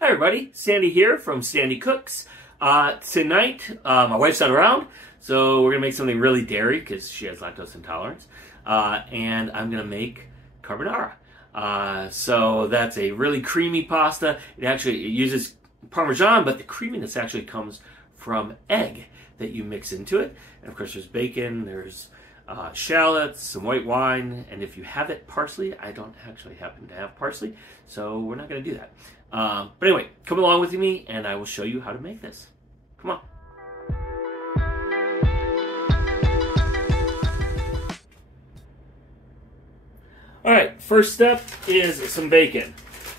Hi everybody, Sandy here from Sandi Cooks. Tonight, my wife's not around, so we're going to make something really dairy because she has lactose intolerance. And I'm going to make carbonara. So that's a really creamy pasta. It uses Parmesan, but the creaminess actually comes from egg that you mix into it. And of course there's bacon, there's shallots, some white wine, and if you have it, parsley. I don't actually happen to have parsley, so we're not going to do that. But anyway, come along with me and I will show you how to make this. Come on. Alright, first step is some bacon.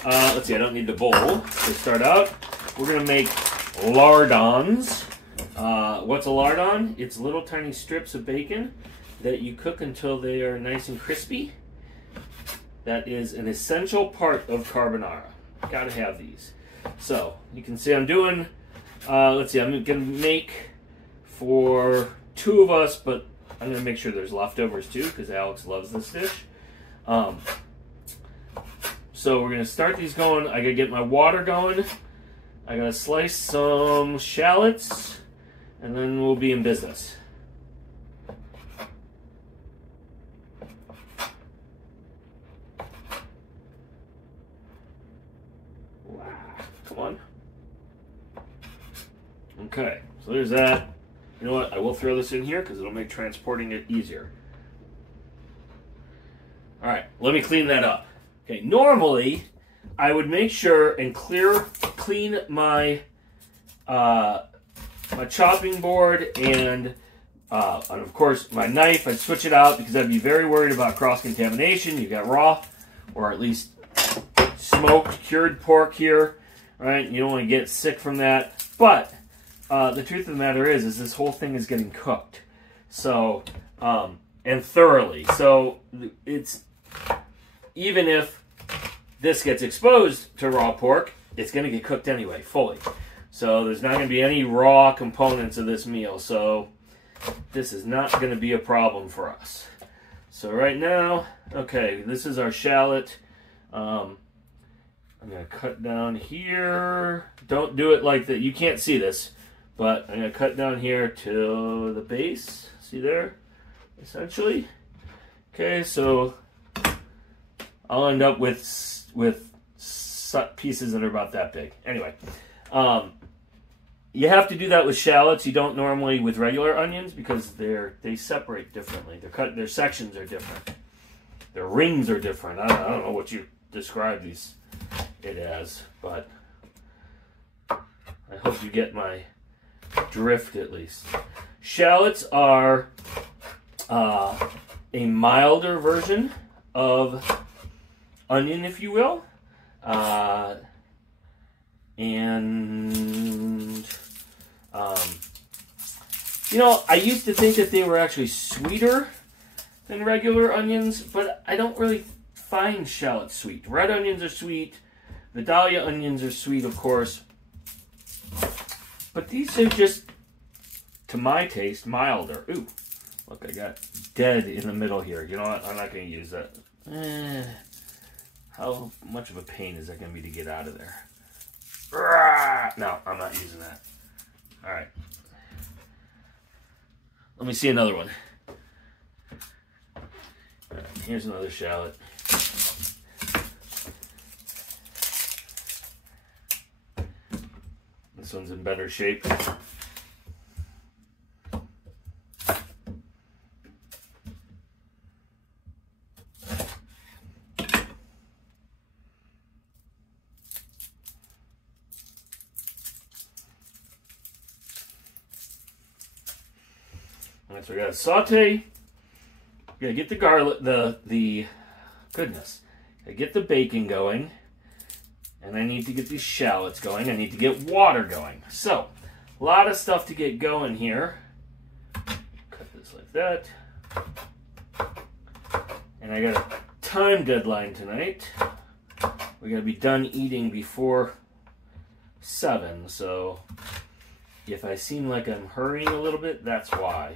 Let's see, I don't need the bowl to start out. We're going to make lardons. What's a lardon? It's little tiny strips of bacon that you cook until they are nice and crispy. That is an essential part of carbonara. Gotta have these. So, you can see I'm doing, let's see, I'm gonna make for 2 of us, but I'm gonna make sure there's leftovers too, because Alex loves this dish. So we're gonna start these going. I gotta get my water going. I gotta slice some shallots, and then we'll be in business. Come on. Okay, so there's that. You know what? I will throw this in here because it'll make transporting it easier. All right, let me clean that up. Okay, normally I would make sure and clean my my chopping board and of course my knife. I'd switch it out because I'd be very worried about cross-contamination. You got raw or at least smoked, cured pork here. Right, you don't want to get sick from that. But the truth of the matter is this whole thing is getting cooked, so and thoroughly. So it's even if this gets exposed to raw pork, it's going to get cooked anyway, fully. So there's not going to be any raw components of this meal. So this is not going to be a problem for us. So right now, okay, this is our shallot. I'm going to cut down here. Don't do it like that. You can't see this, but I'm going to cut down here to the base. See there? Essentially. Okay, so I'll end up with pieces that are about that big. Anyway, you have to do that with shallots. You don't normally with regular onions because they separate differently. Their sections are different. Their rings are different. I don't know what you describe it as, but I hope you get my drift at least. Shallots are a milder version of onion, if you will, and you know, I used to think that they were actually sweeter than regular onions, but I don't really find shallots sweet. Red onions are sweet. Vidalia onions are sweet, of course. But these are just, to my taste, milder. Ooh, look, I got dead in the middle here. You know what? I'm not going to use that. How much of a pain is that going to be to get out of there? No, I'm not using that. All right. Let me see another one. All right, here's another shallot. This one's in better shape. Alright, so we got to saute. We got to get the garlic, the goodness. I get the bacon going. And I need to get these shallots going. I need to get water going. So, a lot of stuff to get going here. Cut this like that. And I got a time deadline tonight. We got to be done eating before 7. So, if I seem like I'm hurrying a little bit, that's why.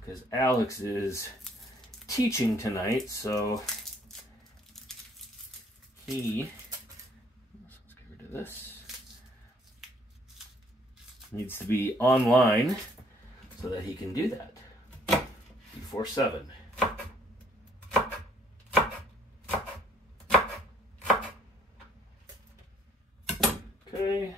Because Alex is teaching tonight, so let's get rid of this. Needs to be online so that he can do that before 7. Okay.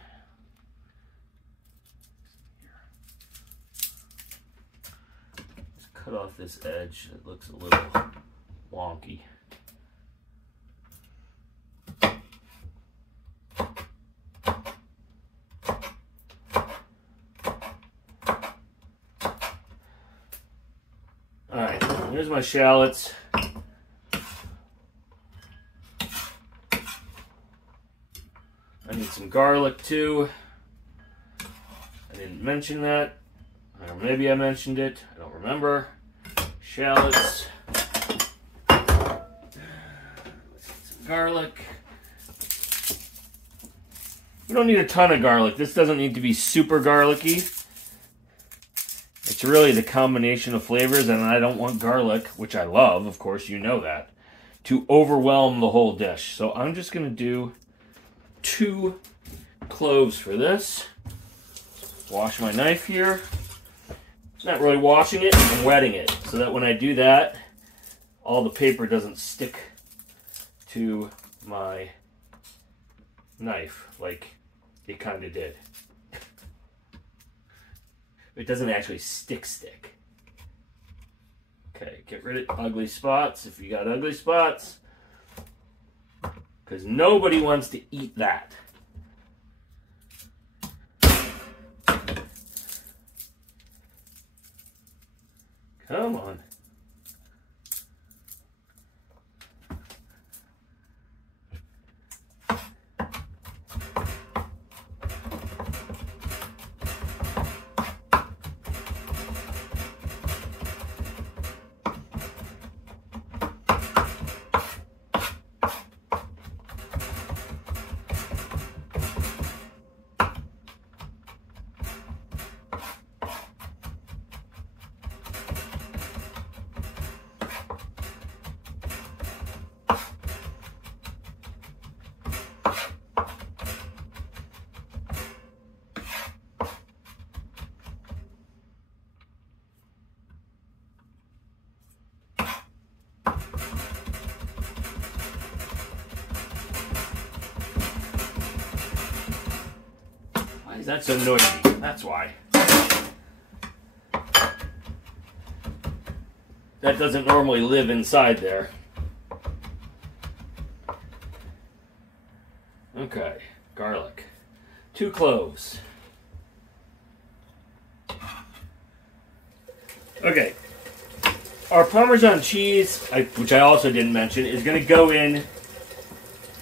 Let's cut off this edge. It looks a little wonky. Alright, here's my shallots. I need some garlic too. I didn't mention that. Or maybe I mentioned it. I don't remember. Shallots. Let's get some garlic. We don't need a ton of garlic. This doesn't need to be super garlicky. It's really the combination of flavors, and I don't want garlic, which I love, of course, you know that, to overwhelm the whole dish. So I'm just going to do 2 cloves for this. Wash my knife here. Not really washing it, I'm wetting it, so that when I do that, all the paper doesn't stick to my knife like it kind of did. It doesn't actually stick. Okay, get rid of ugly spots if you got ugly spots, because nobody wants to eat that. Come on. That's so noisy. That's why. That doesn't normally live inside there. Okay, garlic. 2 cloves. Okay. Our Parmesan cheese, which I also didn't mention, is going to go in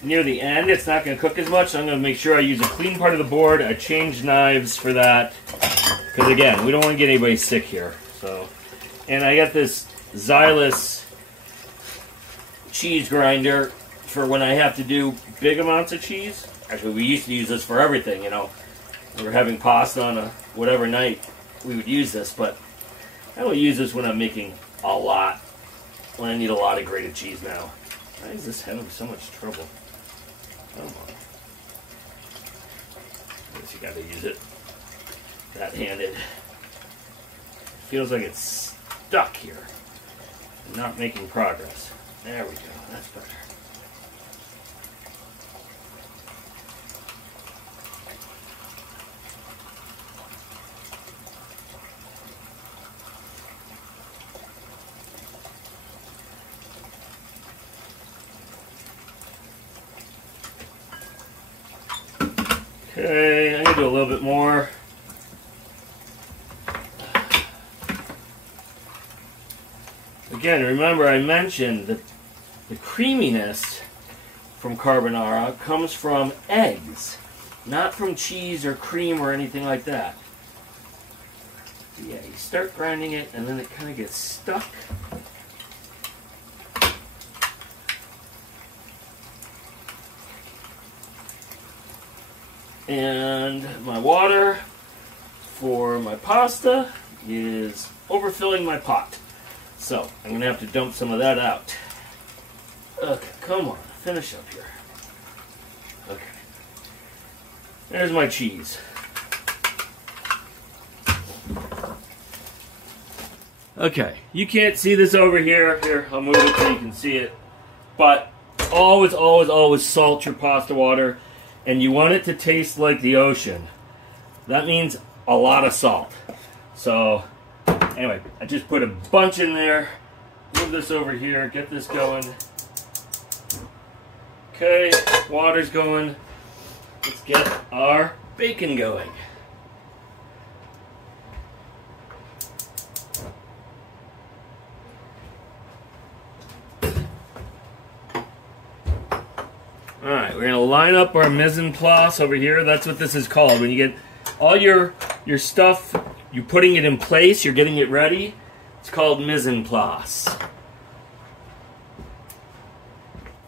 near the end. It's not going to cook as much, so I'm going to make sure I use a clean part of the board. I changed knives for that, because again, we don't want to get anybody sick here. So, and I got this Xylus cheese grinder for when I have to do big amounts of cheese. Actually, we used to use this for everything, you know. We were having pasta on a whatever night, we would use this, but I don't use this when I'm making a lot, when I need a lot of grated cheese now. Why is this having so much trouble? Come on. I guess you gotta use it that-handed. Feels like it's stuck here. Not making progress. There we go. That's better. Okay, I'm going to do a little bit more. Again, remember I mentioned that the creaminess from carbonara comes from eggs, not from cheese or cream or anything like that. Yeah, you start grinding it and then it kind of gets stuck. And my water for my pasta is overfilling my pot. So I'm going to have to dump some of that out. Okay, come on, finish up here. Okay. There's my cheese. Okay, you can't see this over here. Here, I'll move it so you can see it. But always, always, always salt your pasta water. And you want it to taste like the ocean. That means a lot of salt. So, anyway, I just put a bunch in there. Move this over here, get this going. Okay, water's going. Let's get our bacon going. Alright, we're going to line up our mise en place over here. That's what this is called. When you get all your stuff, you're putting it in place, you're getting it ready. It's called mise en place.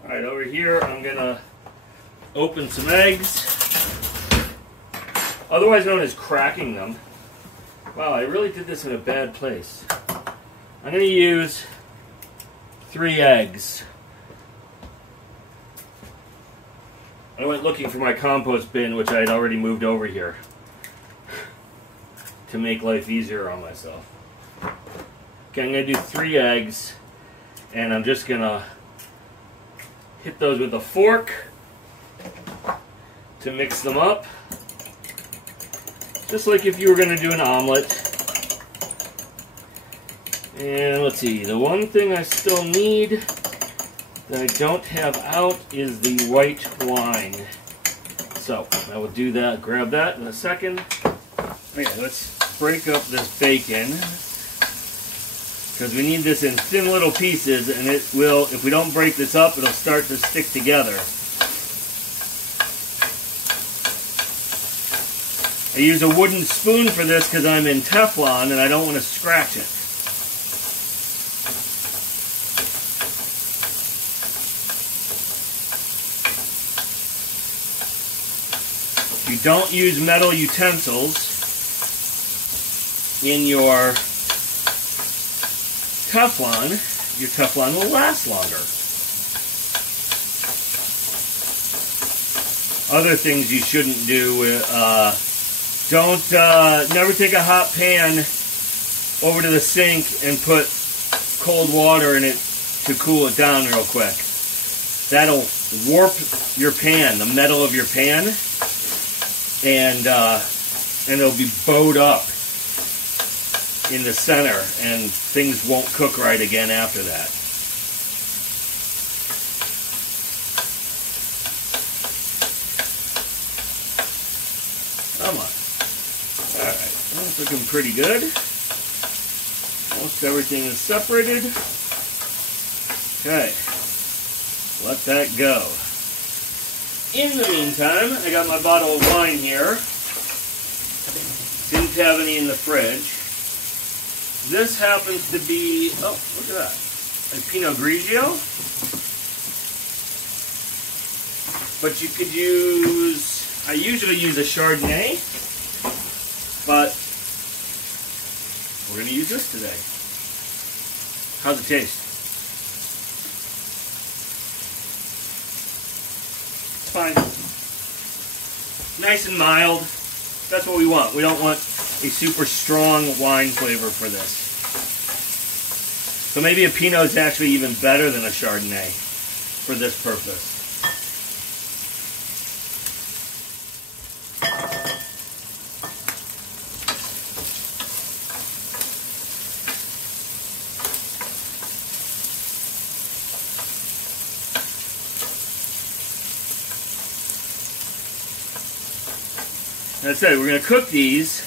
Alright, over here I'm going to open some eggs. Otherwise known as cracking them. Wow, I really did this in a bad place. I'm going to use 3 eggs. I went looking for my compost bin, which I had already moved over here to make life easier on myself. Okay, I'm going to do 3 eggs, and I'm just going to hit those with a fork to mix them up. Just like if you were going to do an omelet. And let's see, the one thing I still need that I don't have out is the white wine. So I will do that, grab that in a second. Okay, let's break up this bacon because we need this in thin little pieces, and it will, if we don't break this up, it'll start to stick together. I use a wooden spoon for this because I'm in Teflon and I don't want to scratch it. If you don't use metal utensils in your Teflon will last longer. Other things you shouldn't do, never take a hot pan over to the sink and put cold water in it to cool it down real quick. That'll warp your pan, the metal of your pan, and it'll be bowed up in the center, and things won't cook right again after that. Come on. Alright, that's looking pretty good. Most everything is separated. Okay, let that go. In the meantime, I got my bottle of wine here. Didn't have any in the fridge. This happens to be, oh, look at that, a Pinot Grigio. But you could use, I usually use a Chardonnay, but we're going to use this today. How's it taste? It's fine. Nice and mild. That's what we want. We don't want a super strong wine flavor for this. So maybe a Pinot is actually even better than a Chardonnay for this purpose. As I said, we're going to cook these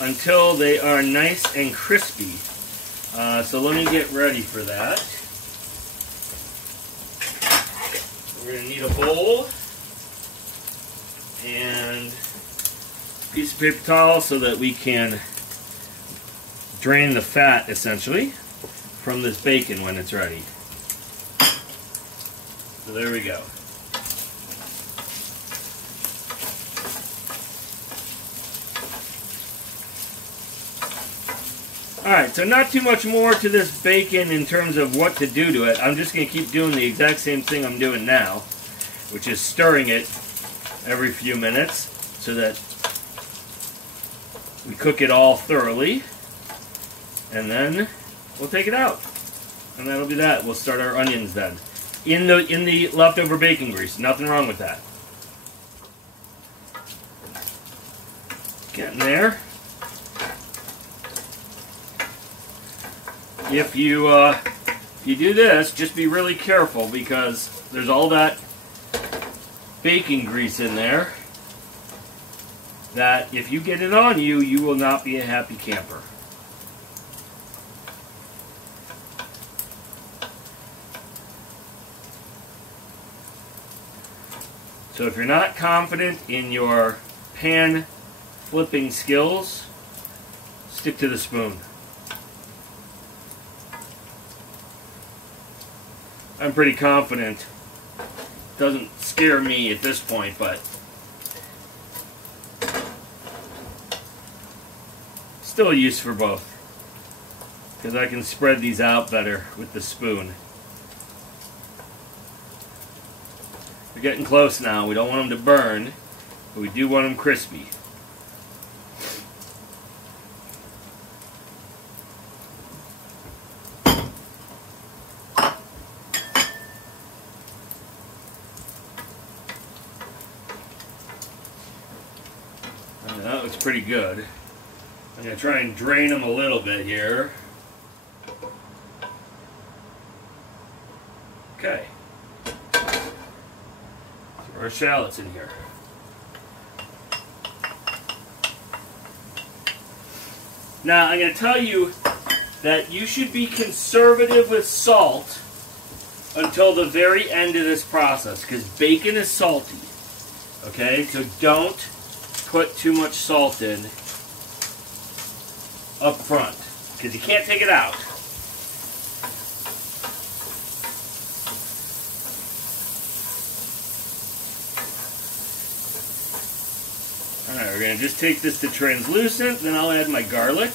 until they are nice and crispy. So let me get ready for that. We're going to need a bowl and a piece of paper towel so that we can drain the fat, essentially, from this bacon when it's ready. So there we go. Alright, so not too much more to this bacon in terms of what to do to it. I'm just going to keep doing the exact same thing I'm doing now, which is stirring it every few minutes so that we cook it all thoroughly. And then we'll take it out. And that'll be that. We'll start our onions then. In the leftover bacon grease. Nothing wrong with that. Getting there. If you do this, just be really careful because there's all that bacon grease in there that if you get it on you, you will not be a happy camper. So if you're not confident in your pan flipping skills, stick to the spoon. I'm pretty confident. Doesn't scare me at this point, but still a use for both because I can spread these out better with the spoon. We're getting close now. We don't want them to burn, but we do want them crispy. That looks pretty good. I'm going to try and drain them a little bit here. Okay. Throw our shallots in here. Now, I'm going to tell you that you should be conservative with salt until the very end of this process because bacon is salty. Okay, so don't put too much salt in up front because you can't take it out. Alright, we're going to just take this to translucent, then I'll add my garlic.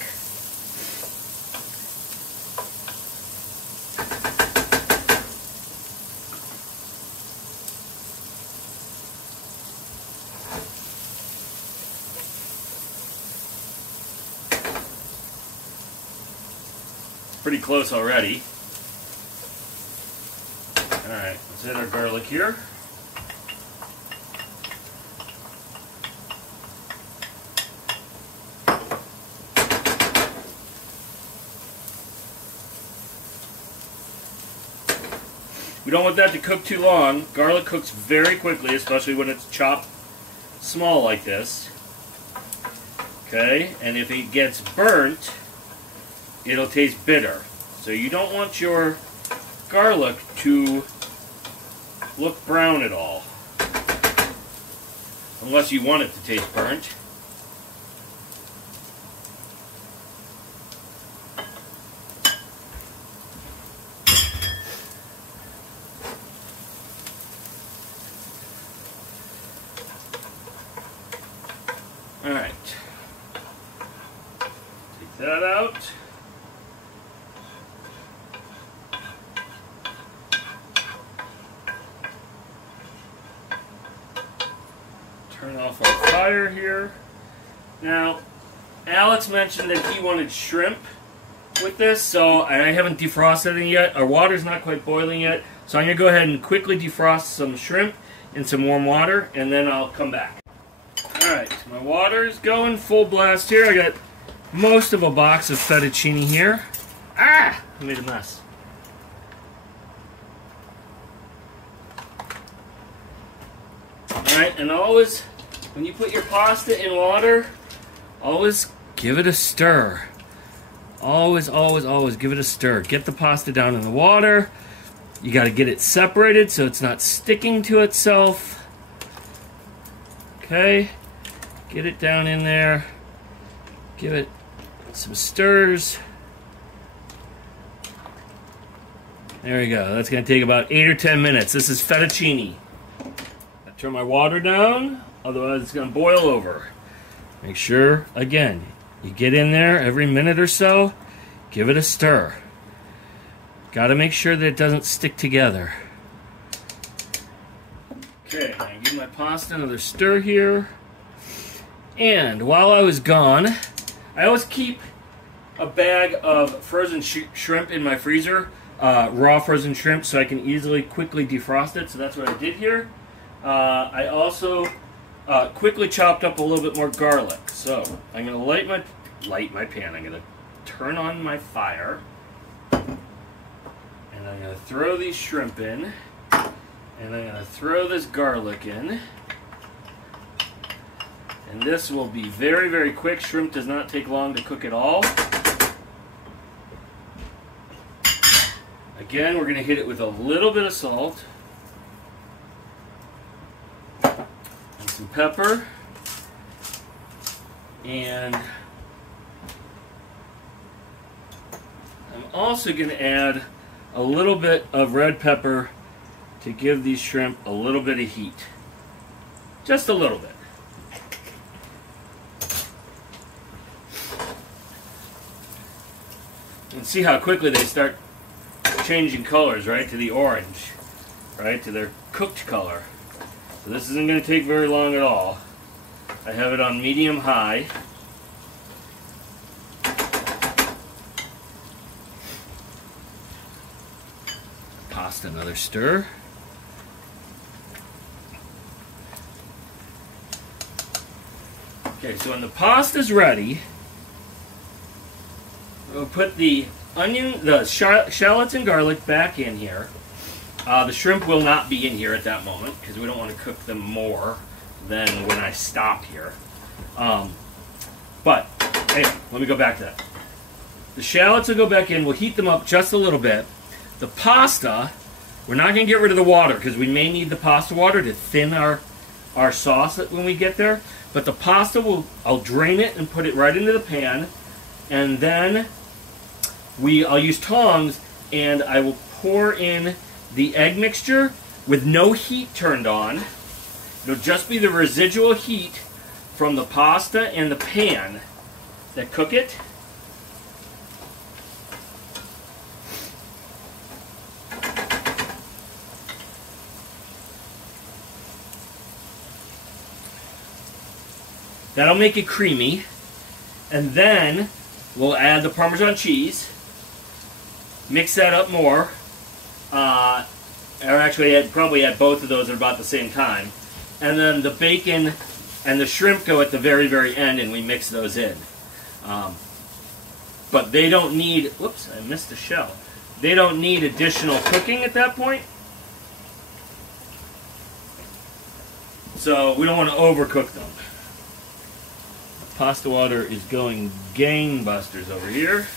Pretty close already. Alright, let's add our garlic here. We don't want that to cook too long. Garlic cooks very quickly, especially when it's chopped small like this. Okay, and if it gets burnt, it'll taste bitter. So you don't want your garlic to look brown at all. Unless you want it to taste burnt. Alright. Take that out. Turn off our fire here. Now, Alex mentioned that he wanted shrimp with this, so I haven't defrosted it yet. Our water's not quite boiling yet, so I'm going to go ahead and quickly defrost some shrimp in some warm water, and then I'll come back. Alright, my water is going full blast here. I got most of a box of fettuccine here. Ah! I made a mess. Alright, and always, when you put your pasta in water, always give it a stir. Always, always, always give it a stir. Get the pasta down in the water. You got to get it separated so it's not sticking to itself. Okay, get it down in there. Give it some stirs. There we go. That's going to take about 8 or 10 minutes. This is fettuccine. I turn my water down, otherwise it's going to boil over. Make sure, again, you get in there every minute or so Give it a stir. Got to make sure that it doesn't stick together. Okay, I give my pasta another stir here. And while I was gone, I always keep a bag of frozen shrimp in my freezer, raw frozen shrimp, so I can easily, quickly defrost it. So that's what I did here. I also quickly chopped up a little bit more garlic. So I'm going to light my pan. I'm going to turn on my fire, and I'm going to throw these shrimp in, and I'm going to throw this garlic in. And this will be very, very quick. Shrimp does not take long to cook at all. Again, we're going to hit it with a little bit of salt and some pepper, and I'm also going to add a little bit of red pepper to give these shrimp a little bit of heat. Just a little bit. And see how quickly they start changing colors, right, to the orange, right, to their cooked color. So this isn't going to take very long at all. I have it on medium-high. Pasta, another stir. Okay, so when the pasta's ready, we'll put the onion, the shallots and garlic back in here. The shrimp will not be in here at that moment because we don't want to cook them more than when I stop here. But, hey, let me go back to that. The shallots will go back in. We'll heat them up just a little bit. The pasta, we're not going to get rid of the water because we may need the pasta water to thin our sauce when we get there. But the pasta, I'll drain it and put it right into the pan. And then I'll use tongs, and I will pour in the egg mixture with no heat turned on. It'll just be the residual heat from the pasta and the pan that cook it. That'll make it creamy. And then we'll add the Parmesan cheese. Mix that up more. Or actually, probably add both of those at about the same time. And then the bacon and the shrimp go at the very, very end, and we mix those in. But they don't need... Whoops, I missed a shell. They don't need additional cooking at that point. So we don't want to overcook them. Pasta water is going gangbusters over here.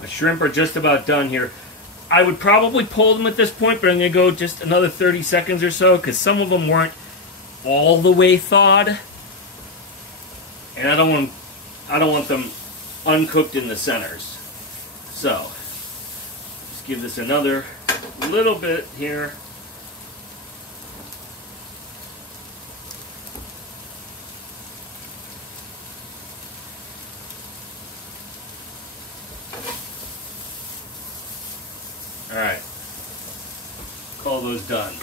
My shrimp are just about done here. I would probably pull them at this point, but I'm going to go just another 30 seconds or so because some of them weren't all the way thawed. And I don't want them uncooked in the centers. So, just give this another little bit here. All right, call those done.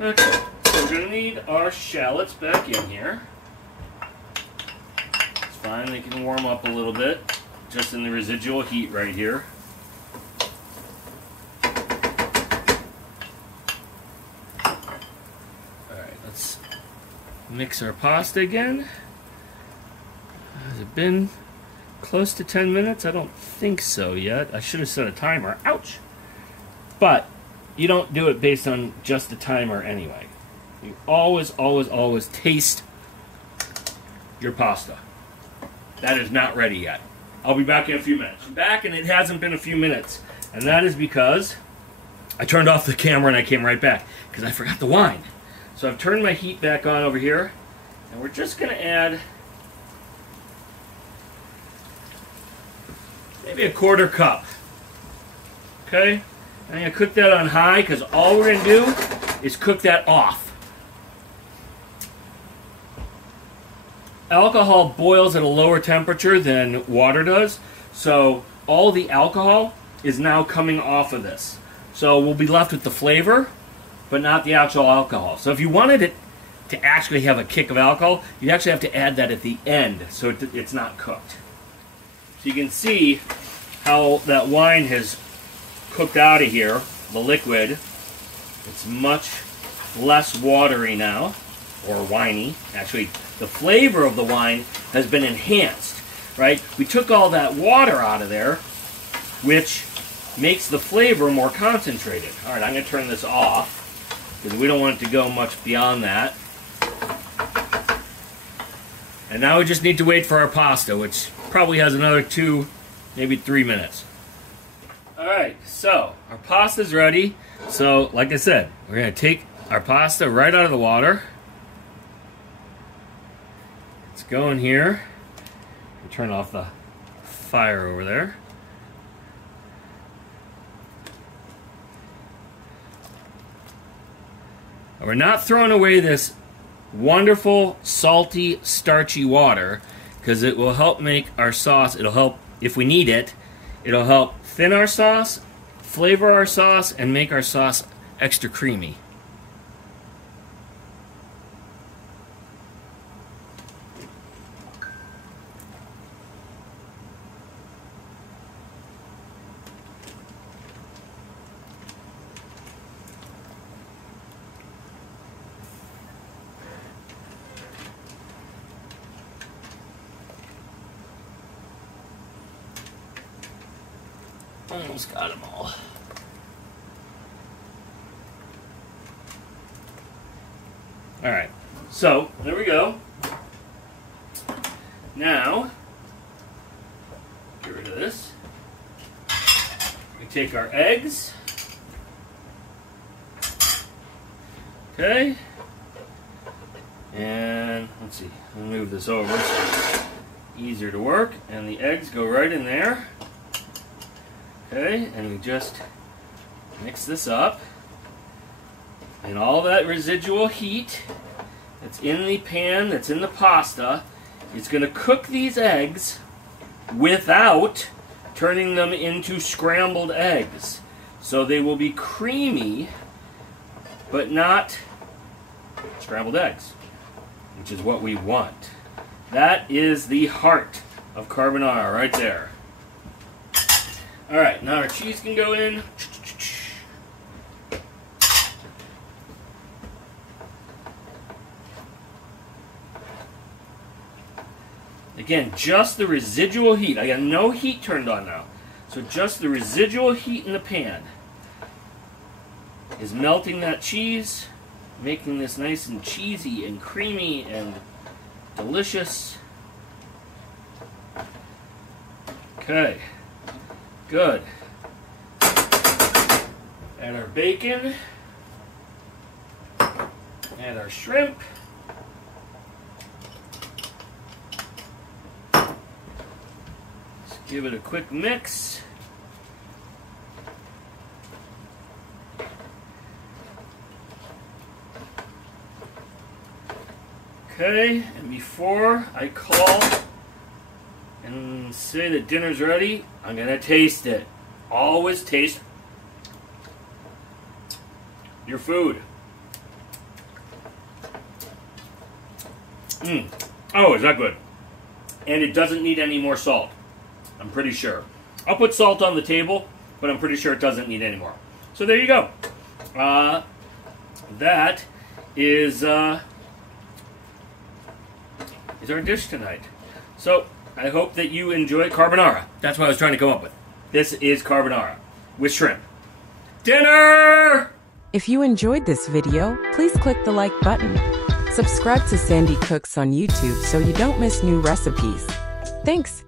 Okay, so we're going to need our shallots back in here. It's fine, they can warm up a little bit, just in the residual heat right here. Alright, let's mix our pasta again. Has it been close to 10 minutes? I don't think so yet. I should have set a timer. Ouch! But you don't do it based on just the timer anyway. You always, always, always taste your pasta. That is not ready yet. I'll be back in a few minutes. I'm back, and it hasn't been a few minutes. And that is because I turned off the camera and I came right back because I forgot the wine. So I've turned my heat back on over here, And we're just going to add maybe a 1/4 cup. Okay? I'm going to cook that on high because all we're going to do is cook that off. Alcohol boils at a lower temperature than water does, so all the alcohol is now coming off of this. So we'll be left with the flavor, but not the actual alcohol. So if you wanted it to actually have a kick of alcohol, you actually have to add that at the end so it's not cooked. So you can see how that wine has cooked out of here, the liquid. It's much less watery now, or winey. Actually, the flavor of the wine has been enhanced, right? We took all that water out of there, which makes the flavor more concentrated. All right, I'm going to turn this off because we don't want it to go much beyond that. And now we just need to wait for our pasta, which probably has another 2, maybe 3 minutes. All right, so our pasta's ready. So, like I said, we're going to take our pasta right out of the water. It's going here. Turn off the fire over there. We're not throwing away this wonderful, salty, starchy water because it will help make our sauce, it'll help, if we need it, it'll help thin our sauce, flavor our sauce, and make our sauce extra creamy. Almost got them all. Alright, so there we go. Now, get rid of this. We take our eggs. Okay. And let's see, I'll move this over so it's easier to work. And the eggs go right in there. Okay, and we just mix this up. And all that residual heat that's in the pan, that's in the pasta, is going to cook these eggs without turning them into scrambled eggs. So they will be creamy, but not scrambled eggs, which is what we want. That is the heart of carbonara right there. Alright, now our cheese can go in. Again, just the residual heat. I got no heat turned on now. So just the residual heat in the pan is melting that cheese, making this nice and cheesy and creamy and delicious. Okay. Good. Add our bacon. Add our shrimp. Just give it a quick mix. Okay, and before I call and say that dinner's ready, I'm going to taste it. Always taste your food. Oh, is that good? And it doesn't need any more salt. I'm pretty sure. I'll put salt on the table, but I'm pretty sure it doesn't need any more. So there you go. That is our dish tonight. So I hope that you enjoy carbonara. That's what I was trying to come up with. This is carbonara with shrimp. Dinner! If you enjoyed this video, please click the like button. Subscribe to Sandi Cooks on YouTube so you don't miss new recipes. Thanks.